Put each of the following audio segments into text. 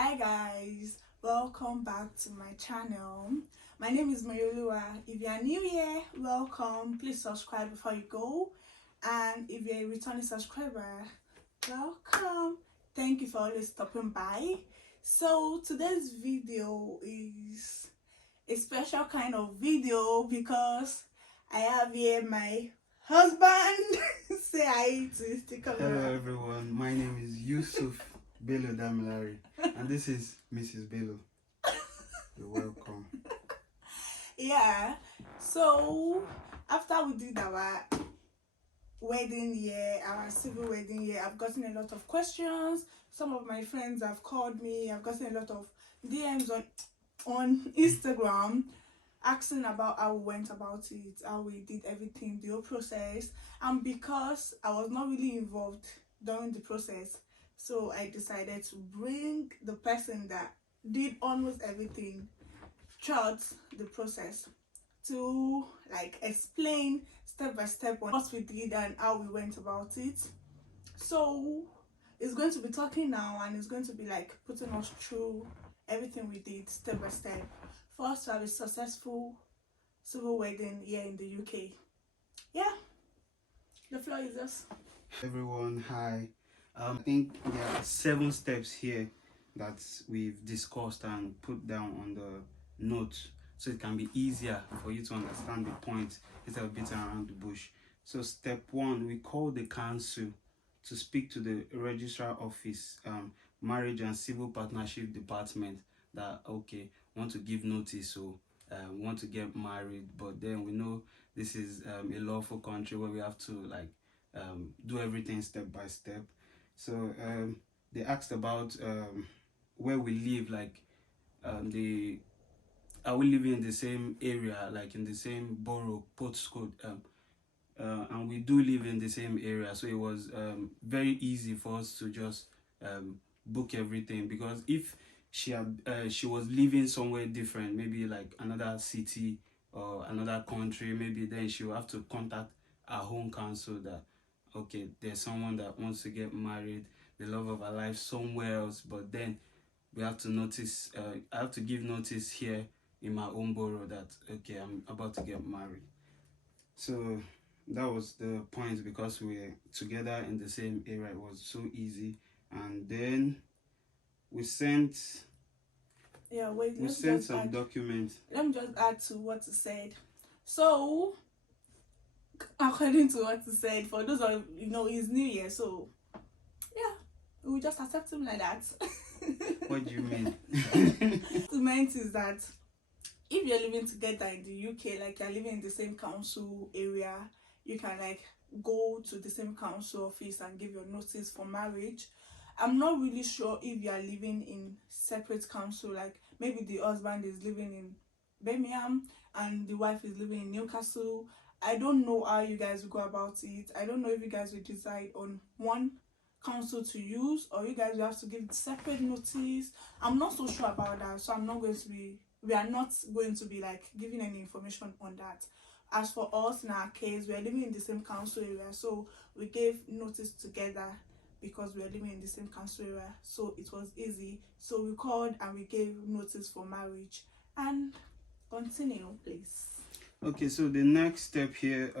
Hi guys, welcome back to my channel. My name is Mayoluwa. If you are new here, welcome. Please subscribe before you go. And if you're a returning subscriber, welcome. Thank you for always stopping by. So today's video is a special kind of video because I have here my husband. Say hi to the camera. Hello everyone, my name is Yusuf Bello Damilari and this is Mrs. Bello. You're welcome. Yeah, so after we did our wedding year, our civil wedding year, I've gotten a lot of questions. Some of my friends have called me. I've gotten a lot of DMs on Instagram asking about how we went about it, how we did everything, the whole process. And because I was not really involved during the process, so I decided to bring the person that did almost everything throughout the process to explain step by step on what we did and how we went about it. So it's going to be talking now and it's going to be putting us through everything we did step by step for us to have a successful civil wedding here in the UK. Yeah, the floor is yours. Everyone, hi. I think there are 7 steps here that we've discussed and put down on the notes so it can be easier for you to understand the point instead of beating around the bush. So step 1, we call the council to speak to the registrar office, marriage and civil partnership department, that okay, want to give notice, so want to get married, but then we know this is a lawful country where we have to do everything step by step. So they asked about where we live, are we living in the same area, like in the same borough, postcode, and we do live in the same area, so it was very easy for us to just book everything, because if she was living somewhere different, maybe like another city or another country, maybe then she will have to contact our home council that okay, there's someone that wants to get married, the love of her life somewhere else, but then we have to notice, I have to give notice here in my own borough that okay, I'm about to get married. So that was the point, because we're together in the same area, it was so easy. And then we sent some documents. Let me just add to what you said. So according to what you said, for those of it's New Year, so yeah, we just accept him like that. What do you mean? What it meant is that if you're living together in the UK, like you're living in the same council area, you can go to the same council office and give your notice for marriage. I'm not really sure if you are living in separate council, like maybe the husband is living in Birmingham and the wife is living in Newcastle. I don't know how you guys will go about it. I don't know if you guys will decide on one council to use or you guys will have to give separate notice. I'm not so sure about that, so we are not going to be giving any information on that. As for us, in our case, we are living in the same council area, so we gave notice together because we are living in the same council area, so it was easy. So we called and we gave notice for marriage. And continue, please. Okay, so the next step here,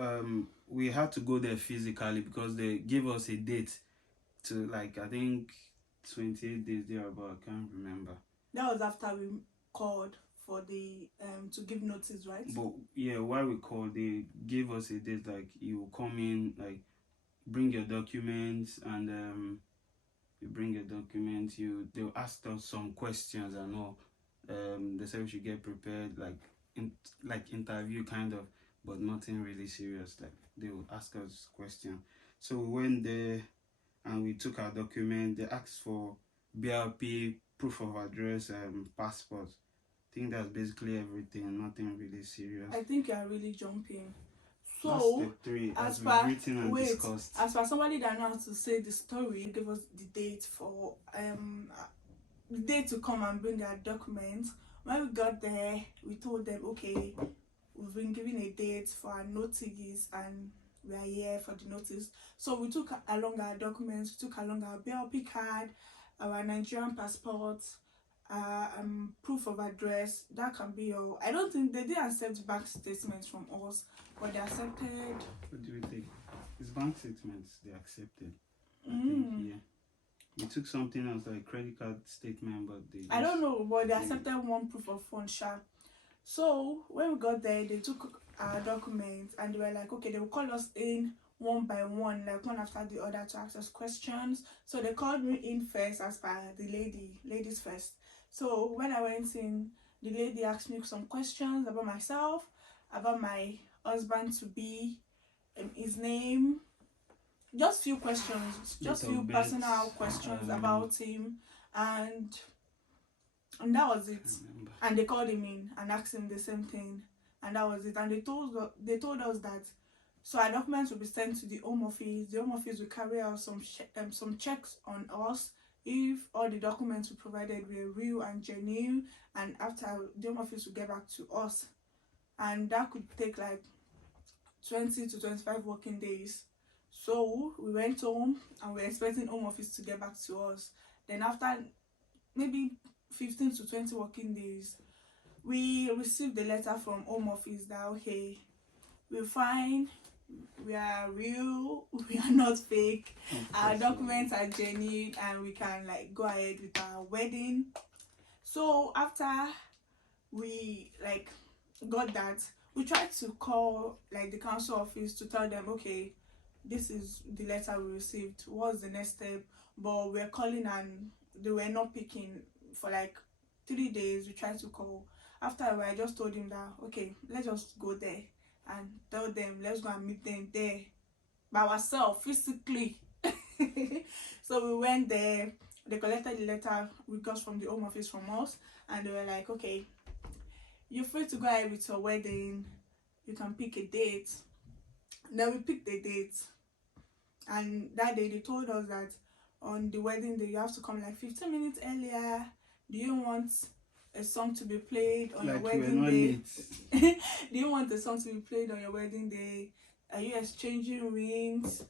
we had to go there physically because they gave us a date to I think 28 days there, about I can't remember. That was after we called for the to give notice, right? But yeah, while we called, they gave us a date, you come in, bring your documents, and you bring your documents, they'll ask us some questions and all. They said we should get prepared, interview kind of, but nothing really serious. They will ask us questions. So we went there and we took our document. They asked for BRP, proof of address, passport. I think that's basically everything, nothing really serious. I think you are really jumping. So that's step 3, as we've written and discussed. As for somebody that knows to say the story, give us the date for the date to come and bring our documents. When we got there, we told them, okay, we've been given a date for our notice and we are here for the notice. So we took along our documents, we took along our BLP card, our Nigerian passport, proof of address. That can be your. I don't think they didn't accept bank statements from us, but they accepted. What do we take? It's bank statements they accepted. I think, yeah. We took something else like credit card statement, but they I don't know, but they accepted one proof of funds, sharp. So when we got there, they took our documents and they were like, okay, they will call us in one by one, like one after the other, to ask us questions. So they called me in first as per the ladies first. So when I went in, the lady asked me some questions about myself, about my husband to be, his name, just few questions, just few personal questions about him, and that was it. And they called him in and asked him the same thing, and that was it. And they told us that so our documents will be sent to the Home Office. The Home Office will carry out some checks on us if all the documents we provided were real and genuine, and after, the Home Office will get back to us, and that could take like 20 to 25 working days. So we went home and we were expecting Home Office to get back to us. Then after maybe 15 to 20 working days, we received the letter from Home Office that, okay, we're fine, we are real, we are not fake, our documents are genuine, and we can like go ahead with our wedding. So after we like got that, we tried to call like the council office to tell them, okay, this is the letter we received, what's the next step? But we're calling and they were not picking for like 3 days. We tried to call. After a while, I just told him that, okay, let's just go there and tell them, let's go and meet them there by ourselves, physically. So we went there, they collected the letter we got from the Home Office from us, and they were like, okay, you're free to go ahead with your wedding, you can pick a date. Then we picked the date, and that day they told us that on the wedding day you have to come like 15 minutes earlier. Do you want a song to be played on your wedding day? Do you want a song to be played on your wedding day? Are you exchanging rings?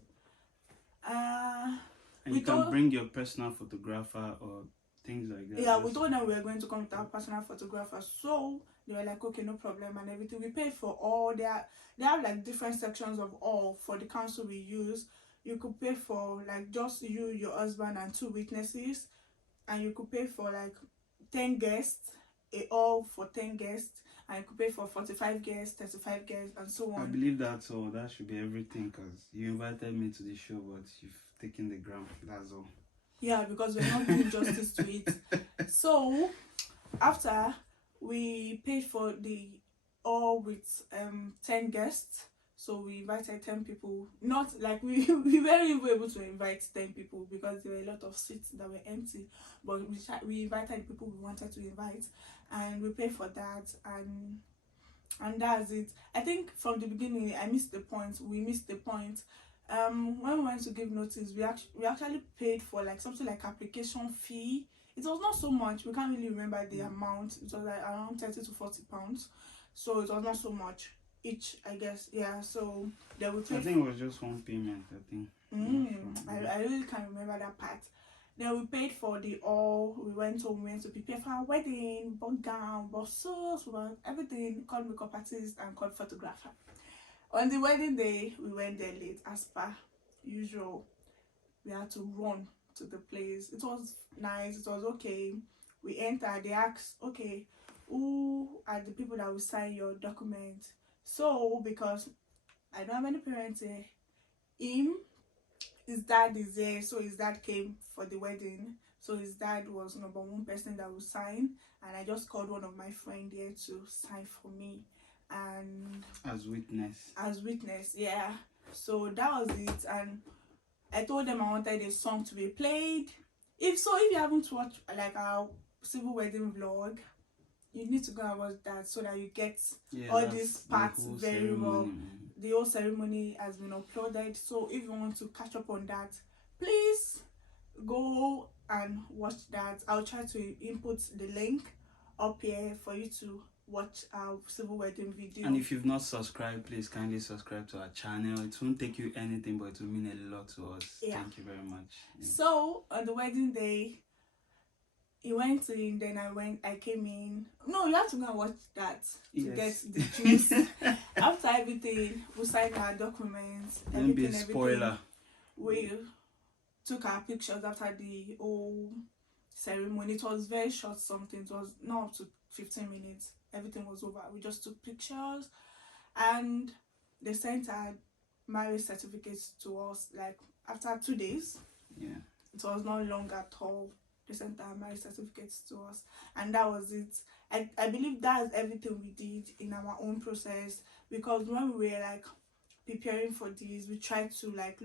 And you can bring your personal photographer or things like that. Yeah, we told them we were going to come with our personal photographer. So they were like, okay, no problem, and everything. We paid for all they have like different sections of all for the council we use. You could pay for like just you, your husband, and 2 witnesses, and you could pay for like 10 guests, all for 10 guests, and you could pay for 45 guests, 35 guests, and so on. I believe that's all. That should be everything, because you invited me to the show, but you've taken the ground. That's all. Yeah, because we're not doing justice to it. So after we paid for the all with 10 guests, so we invited 10 people. Not like we weren't able to invite 10 people because there were a lot of seats that were empty, but we invited people we wanted to invite, and we paid for that, and that's it. I think from the beginning I missed the point. We missed the point. When we went to give notice, we actually paid for like something like application fee. It was not so much. We can't really remember the amount. It was like around 30 to 40 pounds. So it was not so much each, I guess. Yeah. So they would I think it was just one payment. I think. I really can't remember that part. Then we paid for the all. We went home. We went to prepare for our wedding. Bought gown, bought sauce, bought everything. Called makeup artist and called photographer. On the wedding day, we went there late as per usual. We had to run to the place. It was nice. It was okay. We entered. They asked, okay, who are the people that will sign your document? So, because I don't have any parents here, his dad is there. So his dad came for the wedding. So his dad was number 1 person that will sign. And I just called one of my friends there to sign for me. And as witness, yeah. So that was it, and I told them I wanted a song to be played. If you haven't watched like our civil wedding vlog, you need to go and watch that so that you get all these parts very well. The whole ceremony has been uploaded, so if you want to catch up on that, please go and watch that. I'll try to input the link up here for you to watch our civil wedding video. And if you've not subscribed, please kindly subscribe to our channel. It won't take you anything, but it will mean a lot to us. Thank you very much. So on the wedding day, he went in, then I came in. No, you have to go and watch that to Yes. get the gist. After everything, we signed our documents, Don't be a everything. spoiler. We took our pictures after the whole ceremony. It was very short, something. It was not up to 15 minutes. Everything was over. We just took pictures, and they sent our marriage certificates to us like after 2 days. Yeah. It was not long at all. They sent our marriage certificates to us, and that was it. I believe that's everything we did in our own process, because when we were like preparing for this, we tried to like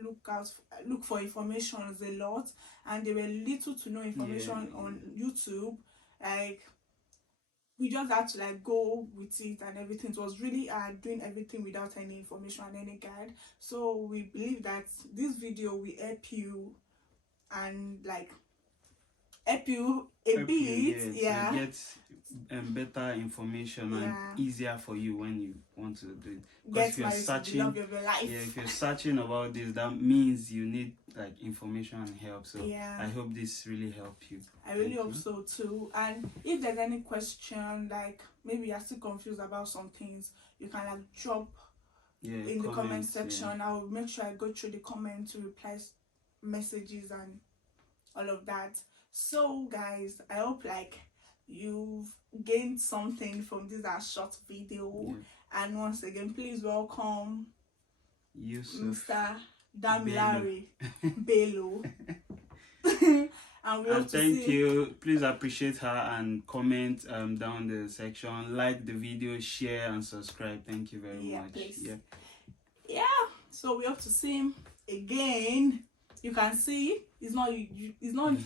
look for information a lot, and there were little to no information on YouTube. Like, we just had to like go with it and everything. It was really hard doing everything without any information and any guide. So we believe that this video will help you and like help you a Help bit, you, yeah. to get better information and easier for you when you want to do it. Because if you're searching, love of your life. yeah, if you're searching about this, that means you need like information and help. So Yeah. I hope this really helped you. I really Thank hope you. so too. And if there's any question, like maybe you're still confused about some things, you can like drop in the comment comments, section. I will make sure I go through the comment to reply messages and all of that. So guys, I hope like you've gained something from this short video. Yeah. And once again, please welcome Yusuf. Mr. Damilare Bello. And we hope And to thank see you. Please appreciate her and comment down the section, like the video, share and subscribe. Thank you very much. Please. Yeah. So we hope to see him again. You can see he's not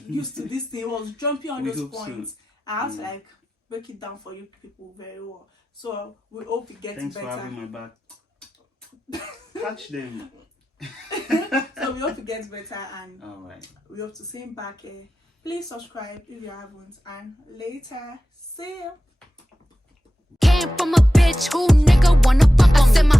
used to this thing. He was jumping on We those hope so. points. I have to like break it down for you people very well. So we hope it gets Thanks better. for having my back. Catch them. So we hope it gets better, and Alright. we hope to see him back here. Please subscribe if you haven't, and later, see you. Came from a bitch who nigga wanna fuck on me. I said my